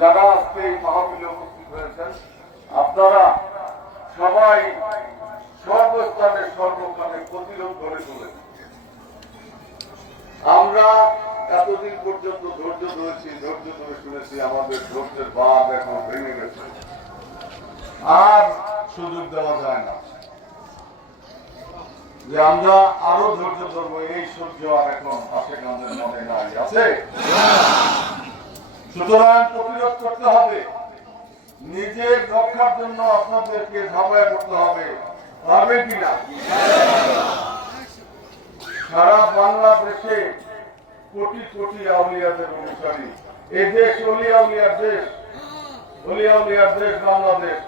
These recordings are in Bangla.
যারা আজকে এই মাহফিলে উপস্থিত হয়েছেন, আপনারা সবাই সর্বস্থানে সর্বক্ষণে প্রতিরোধ গড়ে তোলেন। আমরা এতদিন পর্যন্ত ধৈর্য ধরেছি, ধৈর্য ধরে শুনেছি, আমাদের ধৈর্যের বাঁধ এখন ভেঙে গেছে, আর সুযোগ দেওয়া যায় না যে আমরা আরো ধৈর্য ধরবো। এই সহ্য আর এখন আশেক আমাদের মনে নাই, আছে? সুতরাং প্রতিরোধ করতে হবে, নিজের রক্ষার জন্য আপনাদেরকে ঝামেলা করতে হবে, পারবে কিনা? সারা বাংলাদেশে কোটি কোটি আউলিয়াদের অনুসারী, এই দেশ অলিয়া উলিয়ার দেশ, অলিয়া উলিয়ার দেশ বাংলাদেশ।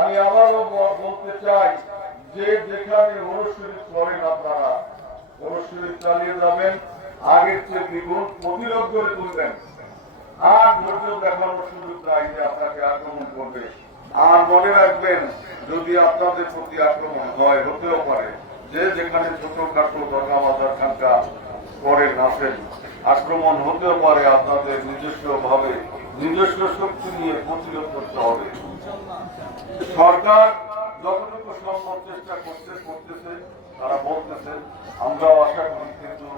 আমি আবারও বলতে চাই যে যেখানে অনুশরীফ করেন আপনারা অনুশরীফ চালিয়ে যাবেন, আগের চেয়ে দ্বিগুণ প্রতিরোধ করে তুলবেন। আর ধৈর্য দেখানোর সুযোগ নাই যে আপনাকে আক্রমণ করবে। আর মনে রাখবেন, যদি আপনাদের প্রতি আক্রমণ হয়, হতেও পারে যে যেখানে ছোটখাটো দরগা মাজার খানকা করেন আছেন, আক্রমণ হতেও পারে। আপনাদের নিজস্ব ভাবে নিজস্ব শক্তি নিয়ে প্রতিরোধ করতে হবে। সরকার যতটুকু সম্ভব চেষ্টা করতেছে, তারা বলতেছে, আমরাও আশা করি, কিন্তু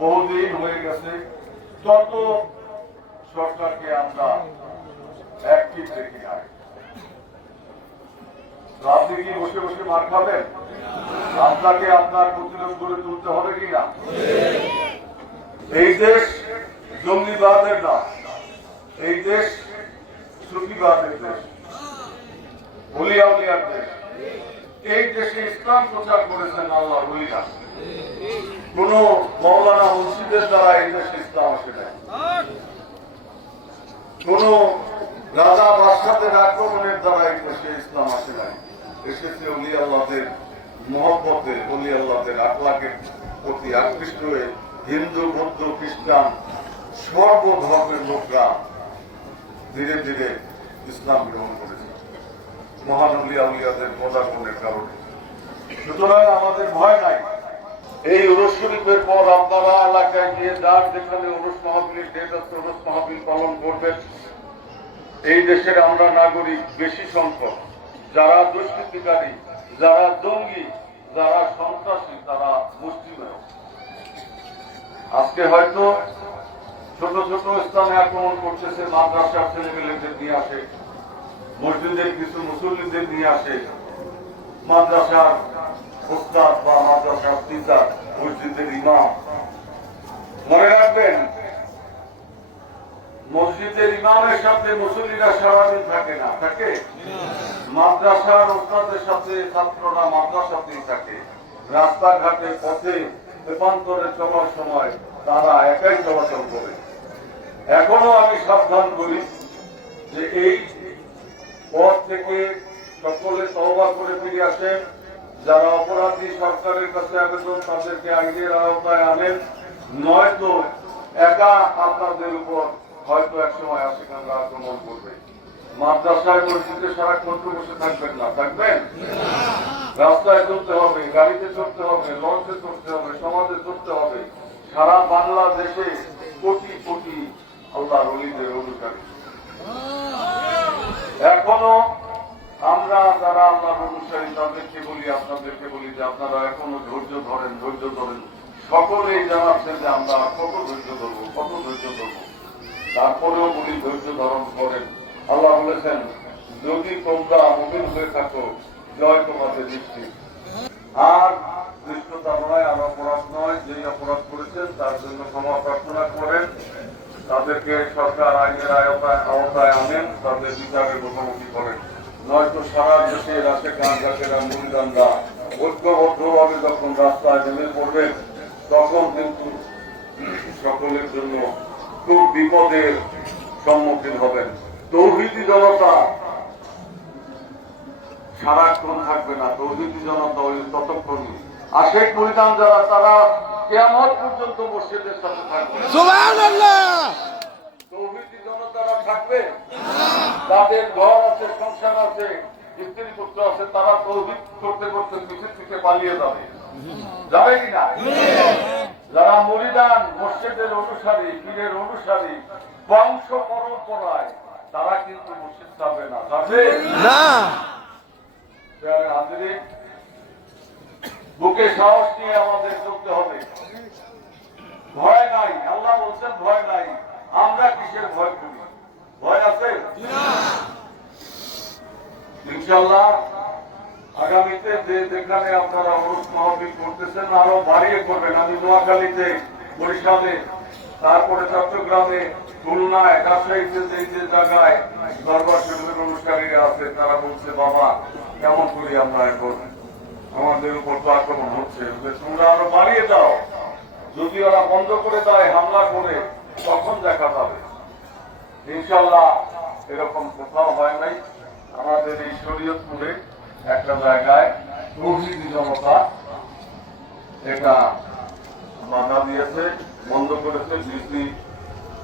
বহুদিন হয়ে গেছে, তত সরকারকে আমরা অ্যাক্টিভ দেখি নাই। আপনি কি বসে বসে মার খাবেন? আপনাকে আপনার প্রতিরোধ গড়ে তুলতে হবে কিনা? এই দেশ জঙ্গিবাদের না, এই দেশ সুফিবাদের দেশ, ওলিয়া উলিয়ার দেশ। এই দেশে ইসলাম প্রচার করেছেন আল্লাহ ওলিরা। কোন মৌলানা মসজিদের দ্বারা এই দেশে ইসলাম আসে নাই, কোন রাজা বাদশাদের আক্রমণের দ্বারা এই দেশে ইসলাম আসে নাই। এসেছে ওলি আল্লাহদের মহব্বতে, ওলি আল্লাহদের আখলাকের প্রতি আকৃষ্ট হয়ে হিন্দু, বৌদ্ধ, খ্রিস্টান সর্বধর্মের লোকরা ধীরে ধীরে ইসলাম গ্রহণ করেছে মহান ওলিয়া উলিয়াদের পদার্পণের কারণে। সুতরাং আমাদের ভয় নাই। এই উরুস শরীফের পর আপনারা এলাকায় গিয়ে যার যেখানে উরুস মাহফিলের ডেট আছে, উরুস মাহফিল পালন করবেন। এই দেশের আমরা নাগরিক বেশি সংখ্যক, যারা দুষ্কৃতিকারী, যারা জঙ্গি, যারা সন্ত্রাসী, তারা মুসলিমের। আজকে হয়তো ছোট ছোট স্থানে আক্রমণ করতেছে, মাদ্রাসার ছেলেমেয়েদের নিয়ে আসে, মসজিদের কিছু মুসল্লিদের নিয়ে আসে, মাদ্রাসার উস্তাদ বা মাদ্রাসার টিচার, মসজিদের ইমাম। মনে রাখবেন, মসজিদের ইমামের সাথে মুসল্লিরা সারাদিন থাকে না, থাকে মাদ্রাসার উস্তাদের সাথে ছাত্ররা মাদ্রাসাতেই থাকে। রাস্তাঘাটে পথে রূপান্তরে চলার সময় তারা একাই চলাচল করে। এখনো আমি সাবধান করি যে এই পথ থেকে সকলে তওবা করে ফিরে আসেন। যারা অপরাধী সরকারের কাছে আবেদন, তাদেরকে আইনের আওতায় আনেন, নয়তো একা আপনাদের উপর হয়তো একসময় আশিকানরা আক্রমণ করবে। মাদ্রাসায় মসজিদে সারাক্ষণ বসে থাকবেন না, থাকবেন? রাস্তায় চলতে হবে, গাড়িতে চলতে হবে, লঞ্চে চলতে হবে, সমাজে চলতে হবে। সারা বাংলাদেশে কোটি কোটি আল্লাহর ওলিদের অনুসারী। এখনো আমরা যারা আল্লাহর অনুসারী তাদেরকে বলি, আপনাদেরকে বলি যে আপনারা এখনো ধৈর্য ধরেন, ধৈর্য ধরেন। সকলেই জানাচ্ছেন যে আমরা কত ধৈর্য ধরবো, কত ধৈর্য ধরবো। তারপরেও বলি ধৈর্য ধারণ করেন। আল্লাহ বলেছেন, যদি তোমরা মুমিন হয়ে থাকো, জয় তোমাদের নিশ্চিত। আর দুষ্টতা নয়, আর অপরাধ নয়। যেই অপরাধ করেছেন তার জন্য ক্ষমা প্রার্থনা করেন, তাদেরকে সরকার আইনের আওতায় আনেন, তাদের বিচারের মুখোমুখি করেন। নয়তো সারা দেশে রাশে গাছেরা মুরিদানরা ঐক্যবদ্ধভাবে যখন রাস্তায় নেমে পড়বেন, তখন কিন্তু সকলের জন্য খুব বিপদের সম্মুখীন হবেন। তৌহিদি জনতা সারাক্ষণ থাকবে না, তৌহিদি জনতা ওই ততক্ষণই। আশেক মুরিদান যারা, তারা কিয়ামত পর্যন্ত মসজিদের সাথে থাকবে। সুবহানাল্লাহ। তৌহিদি জনতারা থাকবে, তাদের ঘর আছে, সংসার আছে, স্ত্রী পুত্র আছে, তারা তৌহিদ করতে করতে পিছিয়ে থেকে পালিয়ে যাবে, যাবে কিনা? যারা মুরিদান, মসজিদের অনুসারী, পীরের অনুসারী, বংশ পরম্পরায় তারা কিন্তু মসজিদ যাবে না, যাবে না। হাজিরিন, বুকে সাহস নিয়ে আমাদের চলতে হবে। ভয় নাই, আল্লাহ বলছেন ভয় নাই। আমরা কিসের ভয় করি? ভয় আছে? ইনশাআল্লাহ আগামীতে যেখানে আপনারা ওরস মাহফিল করতেছেন আরো বাড়িয়ে করবেন। আমি নোয়াখালীতে, বরিশালে, তারপরে চট্টগ্রামে, খুলনায়, রাজশাহীতে যে জায়গায় দরবার শরীফের অনুষ্ঠানীরা আছে তারা বলছে বাবা কেমন করি আমরা এখন, আমাদের উপর তো আক্রমণ হচ্ছে, তোমরা আরো বাড়িয়ে দাও। যদি ওরা বন্ধ করে দেয় হামলা করে তখন দেখা যাবে। ইনশাআল্লাহ এরকম কোথাও হয় নাই। আমাদের এই শরীয়তপুরে একটা জায়গায় তৌহিদি জনতা এটা বাধা দিয়েছে, বন্ধ করেছে, ডিসি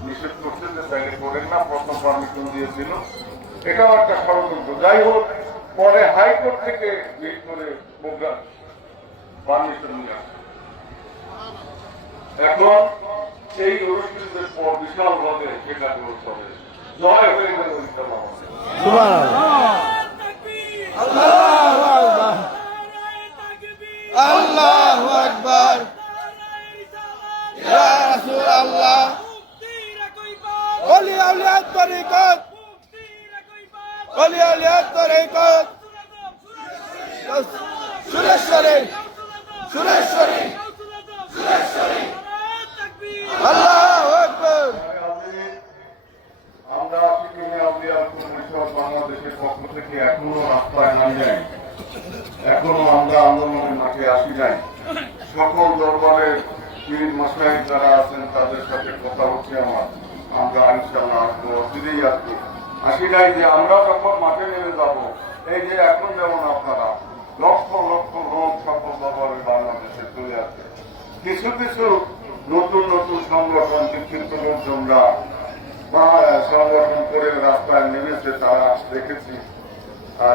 নিষেধ করছে যে জায়গায় করেন না, প্রথম পারমিশন দিয়েছিল। এটাও একটা ষড়যন্ত্র। যাই হোক, পরে হাইকোর্ট থেকে বিল করে প্রোগ্রাম পারমিশন নিয়ে আসে। এখন এই অনুষ্ঠানের পর বিশাল ভাবে সেটা করতে হবে। জয় হয়ে গেল ইসলাম। আল্লাহু আকবার, ইয়া রাসূলুল্লাহ। ওলি আউলিয়াত তরিকত, ওলি আউলিয়াত তরিকত, সুরেশ্বরী, সুরেশ্বরী, আল্লাহু আকবার। আমরা সিকিমে আউলিয়াত পরিষদ বাংলাদেশের পক্ষ থেকে এখনো রাস্তায় নামি নাই, এখনো আমরা আন্দোলনের মাঠে আসি নাই। সকল দরবারের পীর মাশায়েখ যারা আছেন তাদের সাথে কথা হচ্ছে আমার। আমরা ইনশাআল্লাহ আসবো, অচিরেই আসবো। আসি নাই যে আমরা যখন মাঠে নেমে যাব, এই যে এখন যেমন আপনারা লক্ষ লক্ষ লোক সকল দরবারে বাংলাদেশে চলে আসে। কিছু কিছু নতুন নতুন সংগঠন, বিক্ষিপ্ত লোকজনরা সংগঠন করে রাস্তায় নেমেছে, তারা দেখেছি,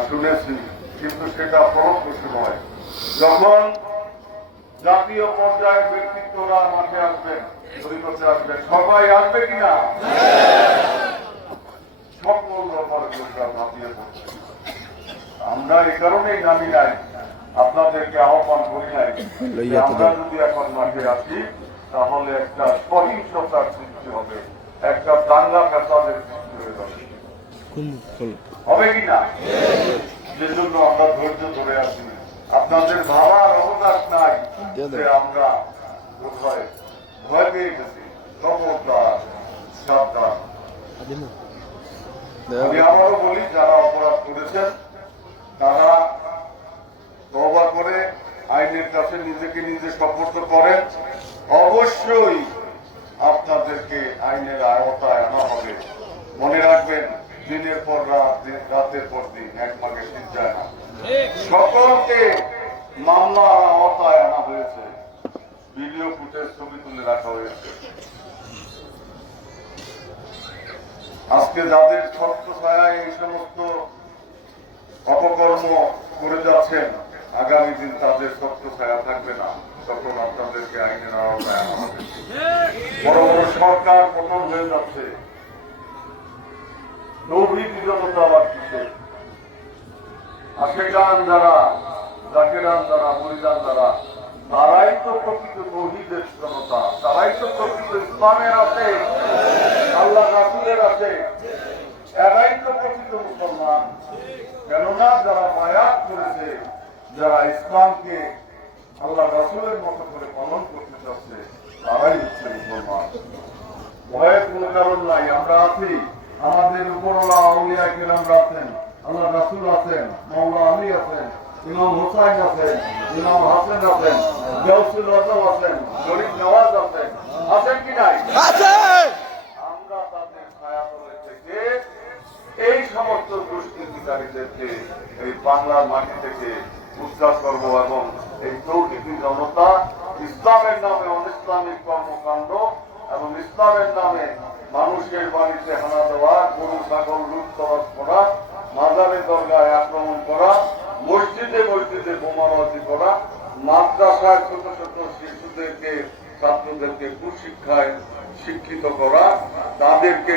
শুনেছি, কিন্তু সেটা ফলপ্রসূ নয়। যখন জাতীয় পর্যায়ের ব্যক্তিত্বরা মাঠে আসবেন, তরিকতে আসবেন, সবাই আসবে কিনা? সকল দরবারের লোকরা ঝাঁপিয়ে পড়ছে। আমরা এই কারণেই নামি নাই, আপনাদেরকে আহ্বান করি নাই। আমরা যদি এখন মাঠে আসি তাহলে একটা সহিংসতার সৃষ্টি হবে, একটা দাঙ্গা ফ্যাসাদের সৃষ্টি হয়ে যাবে, হবে কিনা? সেজন্য আমরা ধৈর্য ধরে আছি। আপনাদের ভাবার অবকাশ নাই যে আমরা বোধহয় ভয় পেয়ে গেছি। খবরদার, সাবধান। আমি আবারও বলি, যারা অপরাধ করেছেন তারা তওবা করে আইনের কাছে নিজেকে নিজে সুপর্দ করেন। অবশ্যই আপনাদেরকে আইনের আওতায় আনা হবে। মনে রাখবেন, দিনের পর রাত, রাতের পর দিন, এক মাঘে শীত যায় না। সকলকে মামলার আওতায় আনা হয়েছে, ভিডিও ফুটেজ ছবি তুলে রাখা হয়েছে। আজকে যাদের ছত্র ছায়ায় এই সমস্ত অপকর্ম করে যাচ্ছেন, আগামী দিন তাদের ছত্র ছায়া থাকবে না, তখন আপনাদেরকে আইনের আওতায় আনা হবে। বড় বড় সরকার পতন হয়ে যাচ্ছে, তৌহিদি জনতা আবার কিসে? আশেকান যারা, জাকেরান যারা, মুরিদান যারা, তারাই তো প্রকৃত তৌহিদের জনতা, তারাই তো প্রকৃত ইসলামের আছে, আল্লাহ রাসূলের আছে, এরাই তো প্রকৃত মুসলমান। কেননা যারা বায়াত করেছে, যারা ইসলামকে আল্লাহ রাসূলের মতো করে পালন করতে চাচ্ছে, তারাই হচ্ছে মুসলমান। ভয়ের কোন কারণ নাই। আমরা আছি, আমাদের উপরওয়ালা আউলিয়া কিরামরা আছেন, আল্লাহ রাসূল আছেন, মাওলা আলী আছেন, ইমাম হুসাইন আছেন, ইমাম হাসান আছেন, গাউসুল আজম আছেন, শরীফ নওয়াজ আছেন, আছেন কি নাই? আমরা তাদের ছায়াতলে থেকে এই সমস্ত দুষ্কৃতিকারীদেরকে এই বাংলার মাটি থেকে উদ্ধার করব এবং এই তৌহিদি জনতা ইসলামের নামে অনিসলামিক কর্মকাণ্ড এবং ইসলামের নামে মানুষের বাড়িতে হানা দেওয়া, গরু ছাগল লুটতরাজ করা, মাজারে দরগায় আক্রমণ করা, মসজিদে মসজিদে বোমাবাজি করা, মাদ্রাসায় ছোট ছোট শিশুদেরকে, ছাত্রদেরকে কুশিক্ষায় শিক্ষিত করা, তাদেরকে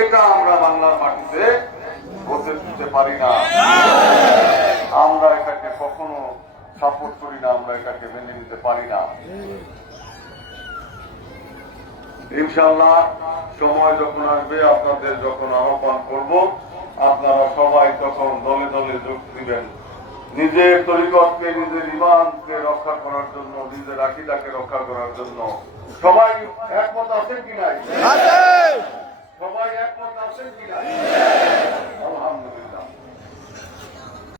এটা আমরা বাংলার মাটিতে হতে দিতে পারি না। আমরা এটাকে কখনো সাপোর্ট করি না, আমরা এটাকে মেনে নিতে পারি না। ইনশাআল্লাহ সময় যখন আসবে, আপনাদের যখন আহ্বান করব, আপনারা সবাই তখন দলে দলে যোগ দিবেন। নিজের তরিকতকে, নিজের ইমানকে রক্ষা করার জন্য, নিজের আকীদাকে রক্ষা করার জন্য সবাই একমত আছেন কি নাই? আছে। সবাই একমত আছেন কি নাই? আলহামদুলিল্লাহ।